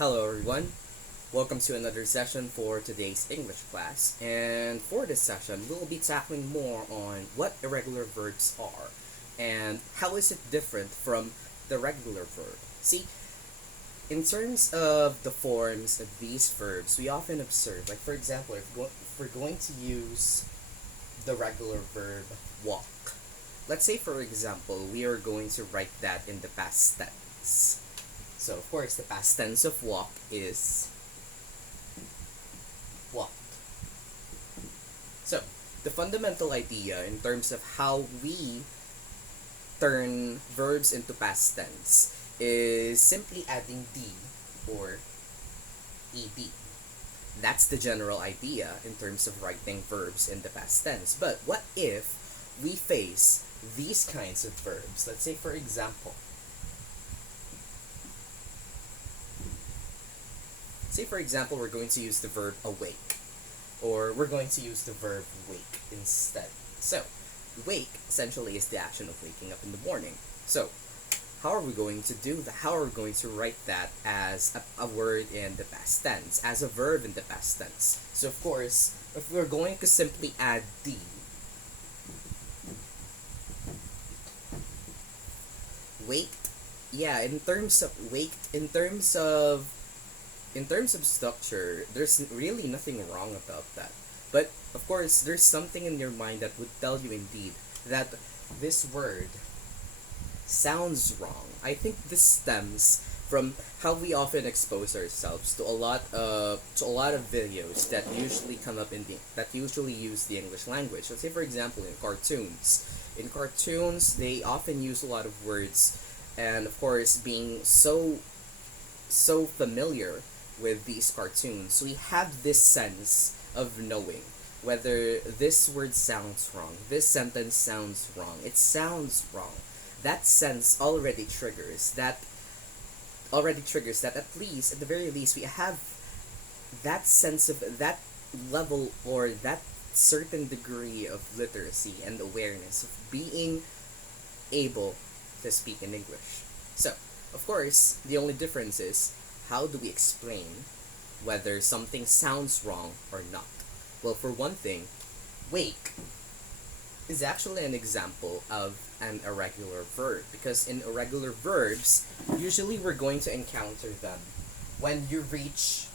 Hello everyone, welcome to another session for today's English class. And for this session, we'll be tackling more on what irregular verbs are and how is it different from the regular verb. See, in terms of the forms of these verbs, we often observe, like for example, if we're going to use the regular verb walk, let's say for example, we are going to write that in the past tense. So of course, the past tense of walk is walked. So the fundamental idea in terms of how we turn verbs into past tense is simply adding d or ed. That's the general idea in terms of writing verbs in the past tense. But what if we face these kinds of verbs? Let's say for example, we're going to use the verb awake, or we're going to use the verb wake instead. So, wake essentially is the action of waking up in the morning. So, how are we going to do that? How are we going to write that as a word in the past tense, as a verb in the past tense? So, of course, if we're going to simply add d, waked, yeah, in terms of waked, in terms of structure, there's really nothing wrong about that. But of course, there's something in your mind that would tell you indeed that this word sounds wrong. I think this stems from how we often expose ourselves to a lot of videos that usually come up that usually use the English language. Let's say for example in cartoons. In cartoons, they often use a lot of words, and of course, being so familiar with these cartoons, we have this sense of knowing whether this word sounds wrong, this sentence sounds wrong, it sounds wrong. That sense already triggers that at least, at the very least, we have that sense of that level or that certain degree of literacy and awareness of being able to speak in English. So, of course, the only difference is how do we explain whether something sounds wrong or not? Well, for one thing, wake is actually an example of an irregular verb, because in irregular verbs, usually we're going to encounter them when you reach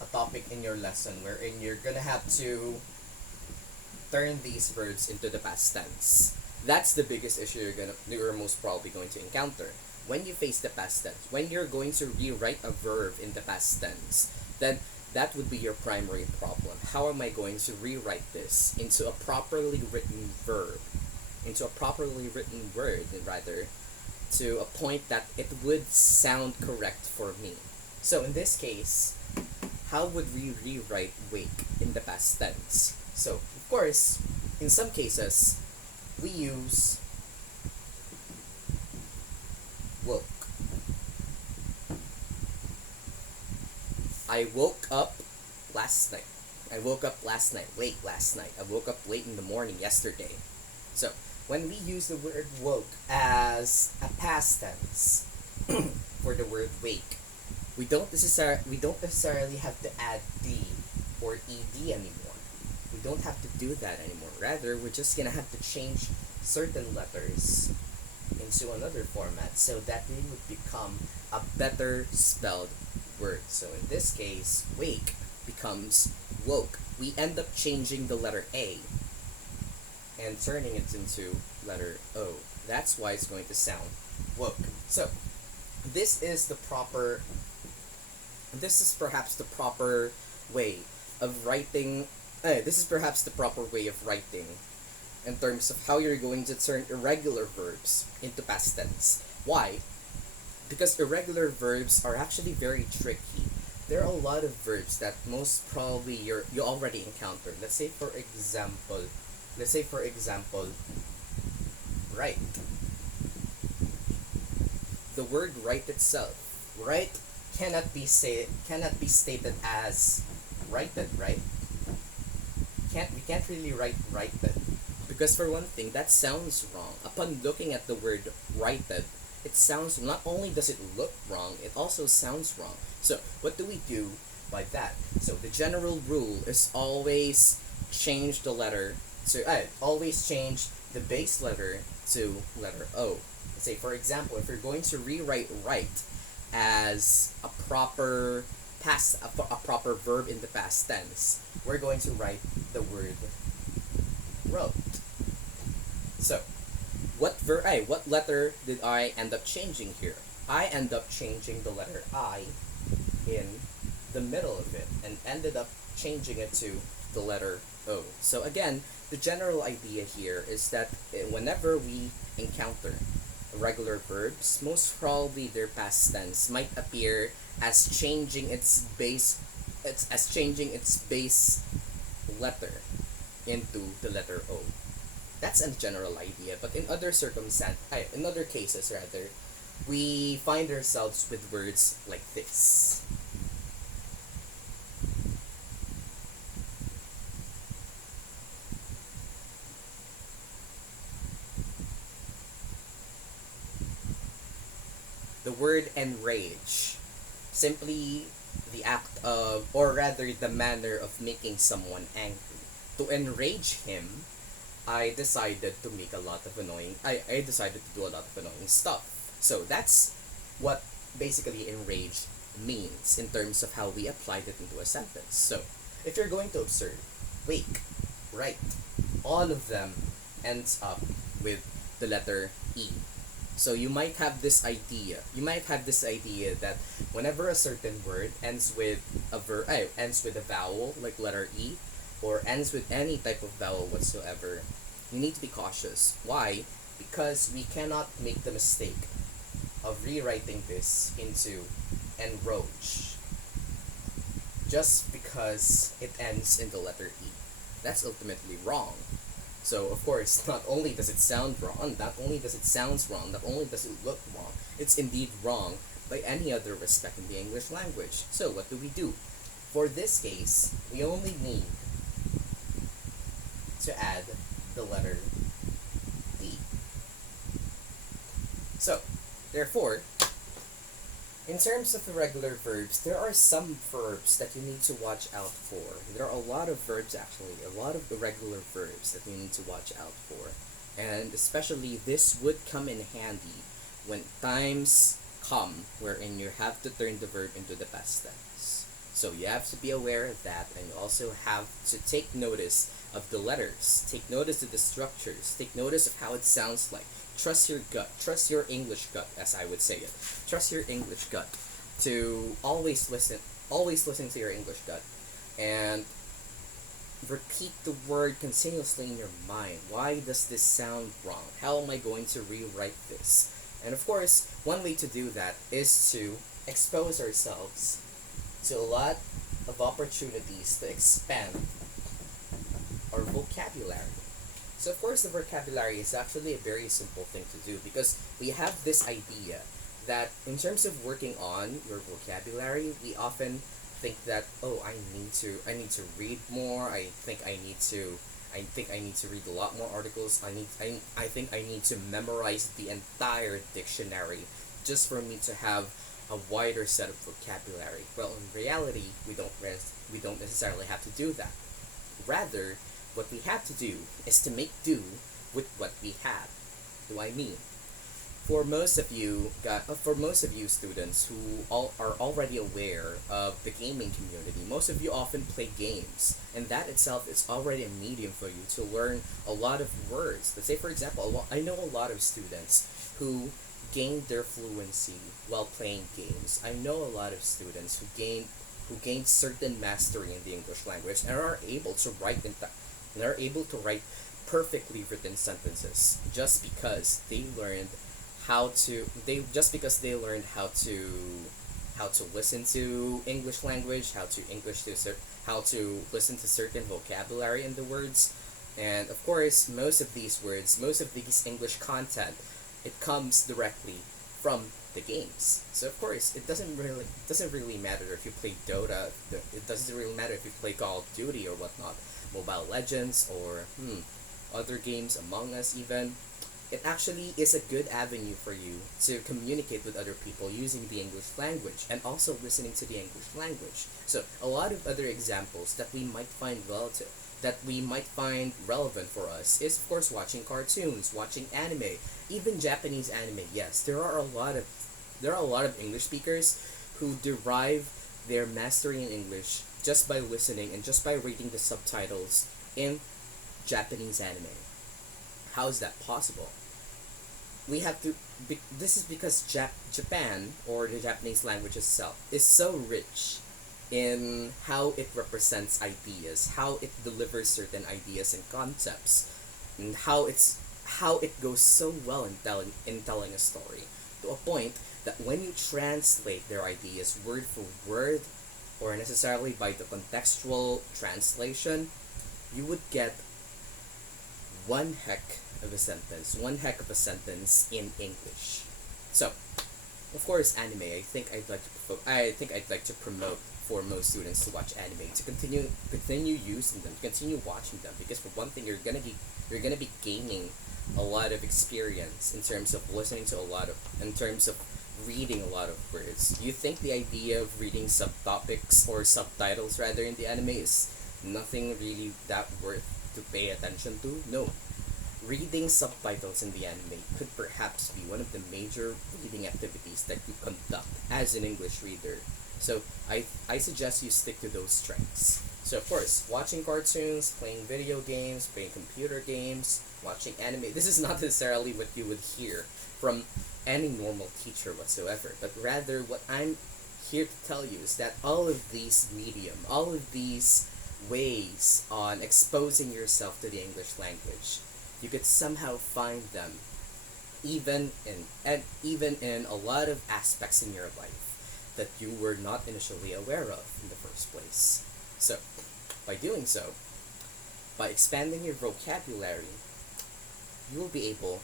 a topic in your lesson wherein you're gonna have to turn these verbs into the past tense. That's the biggest issue you're most probably going to encounter. When you face the past tense, when you're going to rewrite a verb in the past tense, then that would be your primary problem. How am I going to rewrite this into a properly written verb, into a properly written word, rather, to a point that it would sound correct for me? So in this case, how would we rewrite wake in the past tense? So, of course, in some cases, we use woke. I woke up last night. I woke up late last night. I woke up late in the morning yesterday. So, when we use the word woke as a past tense for the word wake, we don't necessarily have to add d or ed anymore. We don't have to do that anymore. Rather, we're just gonna have to change certain letters into another format so that they would become a better spelled word. So in this case, wake becomes woke. We end up changing the letter A and turning it into letter O. That's why it's going to sound woke. So this is perhaps the proper way of writing. This is perhaps the proper way of writing in terms of how you're going to turn irregular verbs into past tense. Why? Because irregular verbs are actually very tricky. There are a lot of verbs that most probably you already encountered. Let's say for example, write. The word write itself, write cannot be stated as righted, right? We can't really write righted. Because for one thing, that sounds wrong. Upon looking at the word righted, it sounds, not only does it look wrong, it also sounds wrong. So what do we do by that? So the general rule is always change the letter to always change the base letter to letter O. Say for example, if you're going to rewrite right as a proper a proper verb in the past tense, we're going to write the word wrote. So what letter did I end up changing here? I end up changing the letter I in the middle of it and ended up changing it to the letter O. So again, the general idea here is that whenever we encounter irregular verbs, most probably their past tense might appear as changing its base, as changing its base letter into the letter O. That's a general idea, but in other in other cases rather, we find ourselves with words like this. The word enrage, simply the act of, or rather the manner of making someone angry. To enrage him, I decided to make a lot of annoying, I decided to do a lot of annoying stuff. So that's what basically enrage means in terms of how we applied it into a sentence. So if you're going to observe, wake, right, all of them ends up with the letter E. So you might have this idea that whenever a certain word ends with ends with a vowel like letter E, or ends with any type of vowel whatsoever, you need to be cautious. Why? Because we cannot make the mistake of rewriting this into enroach just because it ends in the letter E. That's ultimately wrong. So of course, not only does it sound wrong, not only does it sound wrong, not only does it look wrong, it's indeed wrong by any other respect in the English language. So what do? For this case, we only need to add the letter D. So, therefore, in terms of irregular verbs, there are some verbs that you need to watch out for. There are a lot of verbs actually, a lot of irregular verbs that you need to watch out for. And especially this would come in handy when times come wherein you have to turn the verb into the past tense. So you have to be aware of that, and you also have to take notice of the letters, take notice of the structures, take notice of how it sounds like. Trust your gut, trust your English gut, as I would say it. Trust your English gut to always listen to your English gut, and repeat the word continuously in your mind. Why does this sound wrong? How am I going to rewrite this? And of course, one way to do that is to expose ourselves to a lot of opportunities to expand our vocabulary. So of course the vocabulary is actually a very simple thing to do, because we have this idea that in terms of working on your vocabulary, we often think that, oh, I need to read more. I think I need to read a lot more articles. I think I need to memorize the entire dictionary just for me to have a wider set of vocabulary. Well, in reality, we don't necessarily have to do that. Rather, what we have to do is to make do with what we have. Do I mean? For most of you students who are already aware of the gaming community, most of you often play games, and that itself is already a medium for you to learn a lot of words. Let's say, for example, I know a lot of students who gained their fluency while playing games. I know a lot of students who gained certain mastery in the English language and are able to write perfectly written sentences just because they learned how to listen to English language, how to listen to certain vocabulary in the words. And of course, most of these words, most of these English content, it comes directly from the games. So of course, it doesn't really matter if you play Dota. It doesn't really matter if you play Call of Duty or whatnot, Mobile Legends, or other games, Among Us even. it actually is a good avenue for you to communicate with other people using the English language and also listening to the English language. So a lot of other examples that we might find relative that we might find relevant for us is of course watching cartoons, watching anime, even Japanese anime. Yes, there are a lot of English speakers who derive their mastery in English just by listening and just by reading the subtitles in Japanese anime. How is that possible? We have to. This is because Japan, or the Japanese language itself, is so rich in how it represents ideas, how it delivers certain ideas and concepts, and how it goes so well in telling a story, to a point that when you translate their ideas word for word, or necessarily by the contextual translation, you would get one heck of a sentence in English. So, of course, anime. I think I'd like to promote for most students to watch anime, to continue using them, continue watching them, because for one thing, you're gonna be gaining a lot of experience in terms of in terms of reading a lot of words. You think the idea of reading subtopics or subtitles rather in the anime is nothing really that worth to pay attention to? No. Reading subtitles in the anime could perhaps be one of the major reading activities that you conduct as an English reader. So I suggest you stick to those strengths. So of course, watching cartoons, playing video games, playing computer games, watching anime, this is not necessarily what you would hear from any normal teacher whatsoever, but rather what I'm here to tell you is that all of all of these ways on exposing yourself to the English language, you could somehow find them even in a lot of aspects in your life that you were not initially aware of in the first place. So, by doing so, by expanding your vocabulary, you will be able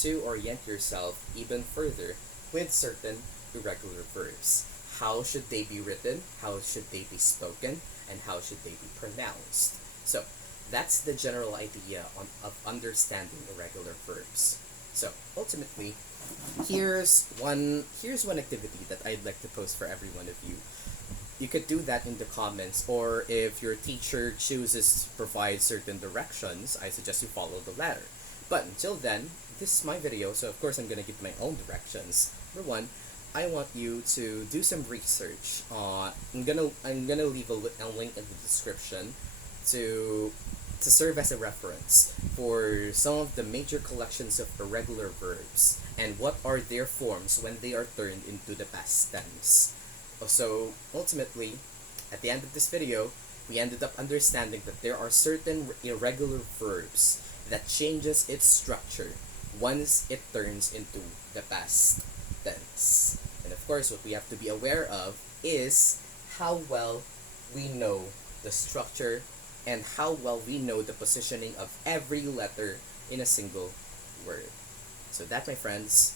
to orient yourself even further with certain irregular verbs. How should they be written? How should they be spoken? And how should they be pronounced? So, that's the general idea of understanding irregular verbs. So, ultimately, here's one activity that I'd like to post for every one of you. You could do that in the comments, or if your teacher chooses to provide certain directions, I suggest you follow the latter. But until then, this is my video, so of course I'm gonna give my own directions. Number one, I want you to do some research. I'm gonna leave a link in the description to serve as a reference for some of the major collections of irregular verbs and what are their forms when they are turned into the past tense. So ultimately, at the end of this video, we ended up understanding that there are certain irregular verbs that changes its structure once it turns into the past tense. And of course, what we have to be aware of is how well we know the structure and how well we know the positioning of every letter in a single word. So that, my friends,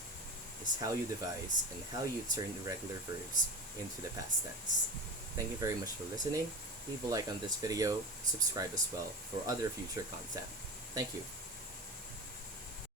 is how you devise and how you turn irregular verbs into the past tense. Thank you very much for listening. Leave a like on this video, subscribe as well for other future content. Thank you.